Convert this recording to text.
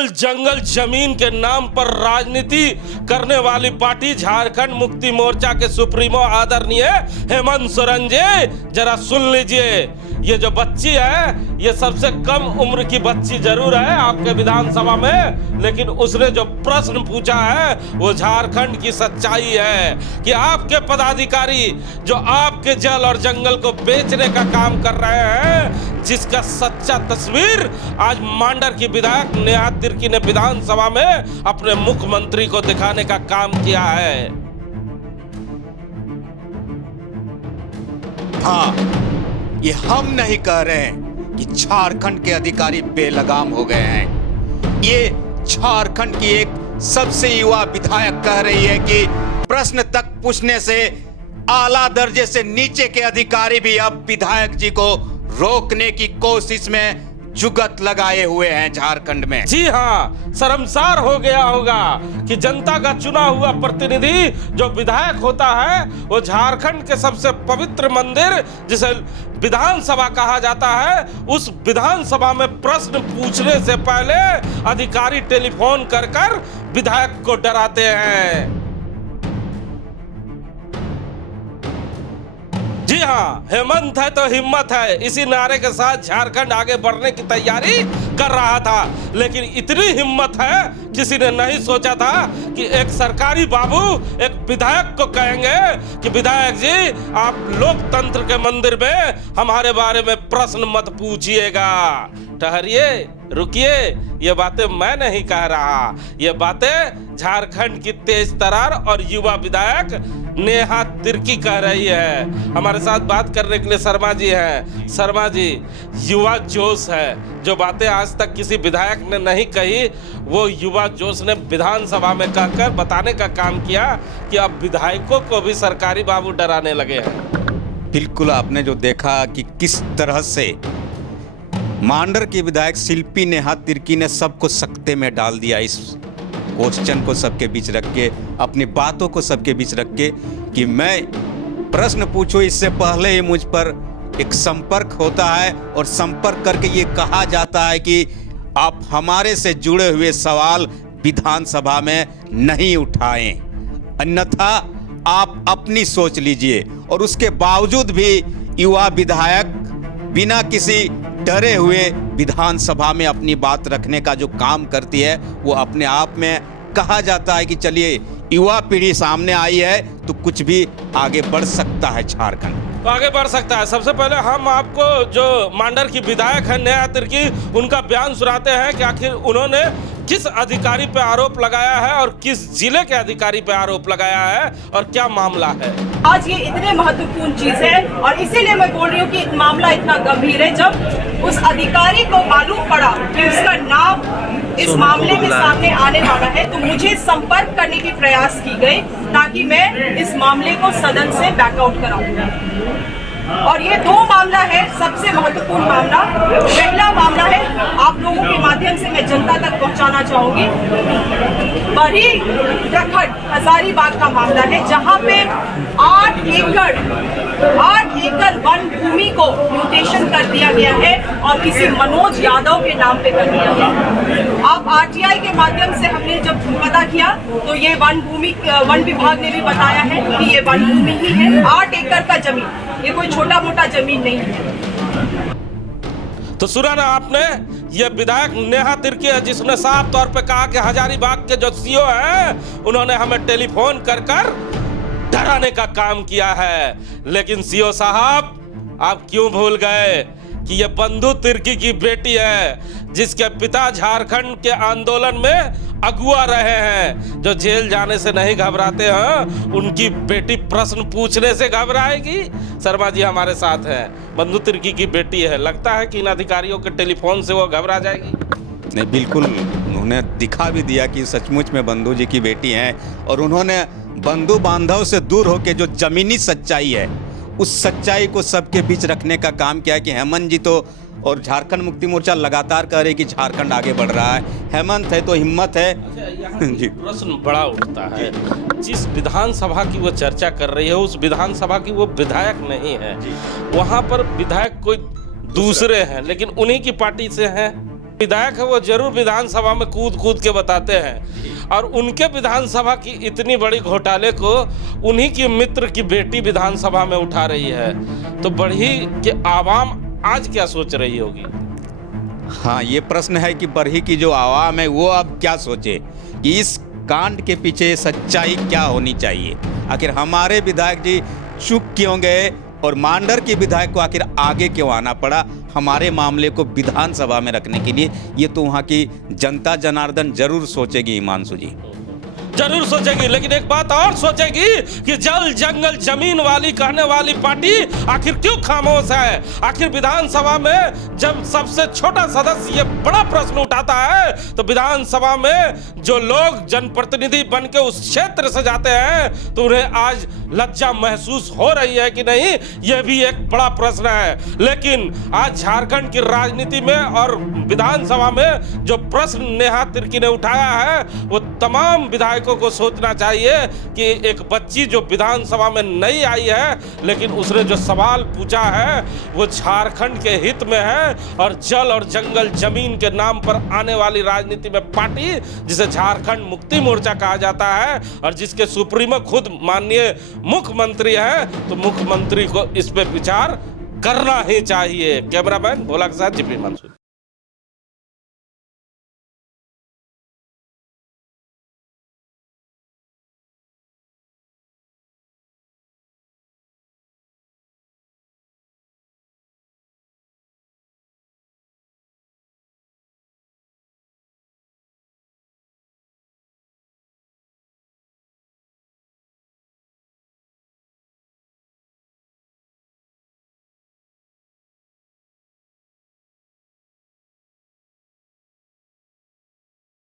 जल जंगल जमीन के नाम पर राजनीति करने वाली पार्टी झारखंड मुक्ति मोर्चा के सुप्रीमो आदरणीय हेमंत सोरेन जी, जरा सुन लीजिए। ये जो बच्ची है, ये सबसे कम उम्र की बच्ची जरूर है आपके विधानसभा में, लेकिन उसने जो प्रश्न पूछा है वो झारखंड की सच्चाई है कि आपके पदाधिकारी जो आपके जल और जंगल को बेचने का काम कर रहे हैं, जिसका सच्चा तस्वीर आज मांडर की विधायक नेहा तिर्की ने विधानसभा में अपने मुख्यमंत्री को दिखाने का काम किया है। हाँ, ये हम नहीं कह रहे हैं कि झारखंड के अधिकारी बेलगाम हो गए हैं। ये झारखंड की एक सबसे युवा विधायक कह रही है कि प्रश्न तक पूछने से आला दर्जे से नीचे के अधिकारी भी अब विधायक जी को रोकने की कोशिश में जुगत लगाए हुए हैं झारखंड में। जी हाँ, शर्मसार हो गया होगा कि जनता का चुना हुआ प्रतिनिधि जो विधायक होता है, वो झारखंड के सबसे पवित्र मंदिर जिसे विधानसभा कहा जाता है, उस विधानसभा में प्रश्न पूछने से पहले अधिकारी टेलीफोन कर विधायक को डराते हैं। जी हाँ, हेमंत है तो हिम्मत है, इसी नारे के साथ झारखंड आगे बढ़ने की तैयारी कर रहा था। लेकिन इतनी हिम्मत है, किसी ने नहीं सोचा था कि एक सरकारी बाबू एक विधायक को कहेंगे कि विधायक जी, आप लोकतंत्र के मंदिर में हमारे बारे में प्रश्न मत पूछिएगा। ठहरिए, रुकिए, ये बातें मैं नहीं कह रहा, ये बातें झारखंड की तेज तरार और युवा विधायक नेहा तिर्की कह रही है। हमारे साथ बात करने के लिए शर्मा जी हैं। शर्मा जी, युवा जोश है, जो बातें आज तक किसी विधायक ने नहीं कही, वो युवा जोश ने विधानसभा में कहकर बताने का काम किया कि अब विधायकों को भी सरकारी बाबू डराने लगे हैं। बिल्कुल, आपने जो देखा कि किस तरह से मांडर की विधायक शिल्पी नेहा तिर्की ने सबको सकते में डाल दिया, इस क्वेश्चन को सबके बीच रख के, अपनी बातों को सबके बीच रख के कि मैं प्रश्न पूछूं, इससे पहले ही मुझ पर एक संपर्क होता है और संपर्क करके ये कहा जाता है कि आप हमारे से जुड़े हुए सवाल विधानसभा में नहीं उठाएं, अन्यथा आप अपनी सोच लीजिए। और उसके बावजूद भी युवा विधायक बिना किसी डरे हुए विधानसभा में अपनी बात रखने का जो काम करती है, वो अपने आप में कहा जाता है कि चलिए, युवा पीढ़ी सामने आई है तो कुछ भी आगे बढ़ सकता है झारखंड। तो आगे बढ़ सकता है। सबसे पहले हम आपको जो मांडर की विधायक है नेहा तिर्की, उनका बयान सुनाते हैं कि आखिर उन्होंने किस अधिकारी पे आरोप लगाया है और किस जिले के अधिकारी पे आरोप लगाया है और क्या मामला है। आज ये इतने महत्वपूर्ण चीज है और इसीलिए मैं बोल रही हूँ कि मामला इतना गंभीर है। जब उस अधिकारी को मालूम पड़ा कि उसका नाम इस मामले में सामने आने वाला है, तो मुझे संपर्क करने की प्रयास की गई ताकि मैं इस मामले को सदन से बैकआउट कराऊं। और ये दो मामला है, सबसे महत्वपूर्ण मामला। पहला मामला है, आप लोगों के माध्यम से मैं जनता तक पहुंचाना चाहूंगी, बड़ी प्रखंड हजारीबाग का मामला है, जहां पे 8 एकड़ वन भूमि को म्यूटेशन कर दिया गया है और किसी मनोज यादव के नाम पे कर दिया गया। आप आरटीआई के माध्यम से हमने जब पता किया तो ये वन विभाग ने भी बताया है कि ये वन भूमि ही है। 8 एकड़ का जमीन, ये कोई छोटा मोटा जमीन नहीं है। तो सुना ना आपने, ये विधायक नेहा तिर्की है जिसने साफ तौर पे कहा कि हजारीबाग के जो सीओ हैं, उन्होंने हमें टेलीफोन कर डराने का काम किया है। लेकिन सीओ साहब, आप क्यों भूल गए कि ये बंधु तिर्की की बेटी है, जिसके पिता झारखंड के आंदोलन में अगुआ रहे हैं, जो जेल जाने से नहीं घबराते हैं, उनकी बेटी प्रश्न पूछने से घबराएगी। शर्मा जी हमारे साथ हैं, बंधु तिर्की की बेटी है, लगता है कि इन अधिकारियों के टेलीफोन से वो घबरा जाएगी? नहीं, बिल्कुल, उन्होंने दिखा भी दिया कि सचमुच में बंधु जी की बेटी हैं और उन्होंने बंधु बांधव से दूर होकर जो जमीनी सच्चाई है, उस सच्चाई को सबके बीच रखने का काम किया है कि हेमंत जी तो और झारखंड मुक्ति मोर्चा लगातार कह रहे कि झारखंड आगे बढ़ रहा है, हेमंत है तो हिम्मत है। जी, प्रश्न बड़ा उठता है, जिस विधानसभा की वो चर्चा कर रही है, उस विधानसभा की वो विधायक नहीं है, वहाँ पर विधायक कोई दूसरे हैं, लेकिन उन्हीं की पार्टी से हैं। विधायक है वो जरूर विधानसभा में कूद कूद के बताते हैं, और उनके विधानसभा की इतनी बड़ी घोटाले को उन्हीं की मित्र की बेटी विधानसभा में उठा रही है। तो बढ़ी कि आवाम आज क्या सोच रही होगी। हाँ, ये प्रश्न है कि बरही की जो आवाम है वो अब क्या सोचे कि इस कांड के पीछे सच्चाई क्या होनी चाहिए। आखिर हमारे विधायक जी चुप क्यों गए और मांडर के विधायक को आखिर आगे क्यों आना पड़ा हमारे मामले को विधानसभा में रखने के लिए। ये तो वहाँ की जनता जनार्दन जरूर सोचेगी हिमांशु जी, जरूर सोचेगी। लेकिन एक बात और सोचेगी कि जल जंगल जमीन वाली कहने वाली पार्टी आखिर क्यों खामोश है। आखिर विधानसभा में जब सबसे छोटा सदस्य ये बड़ा प्रश्न उठाता है तो विधानसभा में जो लोग जनप्रतिनिधि बन के उस क्षेत्र से जाते हैं तो उन्हें आज लज्जा महसूस हो रही है कि नहीं, यह भी एक बड़ा प्रश्न है। लेकिन आज झारखंड की राजनीति में और विधानसभा में जो प्रश्न नेहा तिर्की ने उठाया है वो तमाम विधायकों को सोचना चाहिए कि एक बच्ची जो विधानसभा में नई आई है लेकिन उसने जो सवाल पूछा है वो झारखंड के हित में है, और जल और जंगल जमीन के नाम पर आने वाली राजनीति में पार्टी जिसे झारखंड मुक्ति मोर्चा कहा जाता है और जिसके सुप्रीमो खुद माननीय मुख्यमंत्री हैं, तो मुख्यमंत्री को इस पे विचार करना ही चाहिए। कैमरामैन भोला के साथ जीपी मंसूर।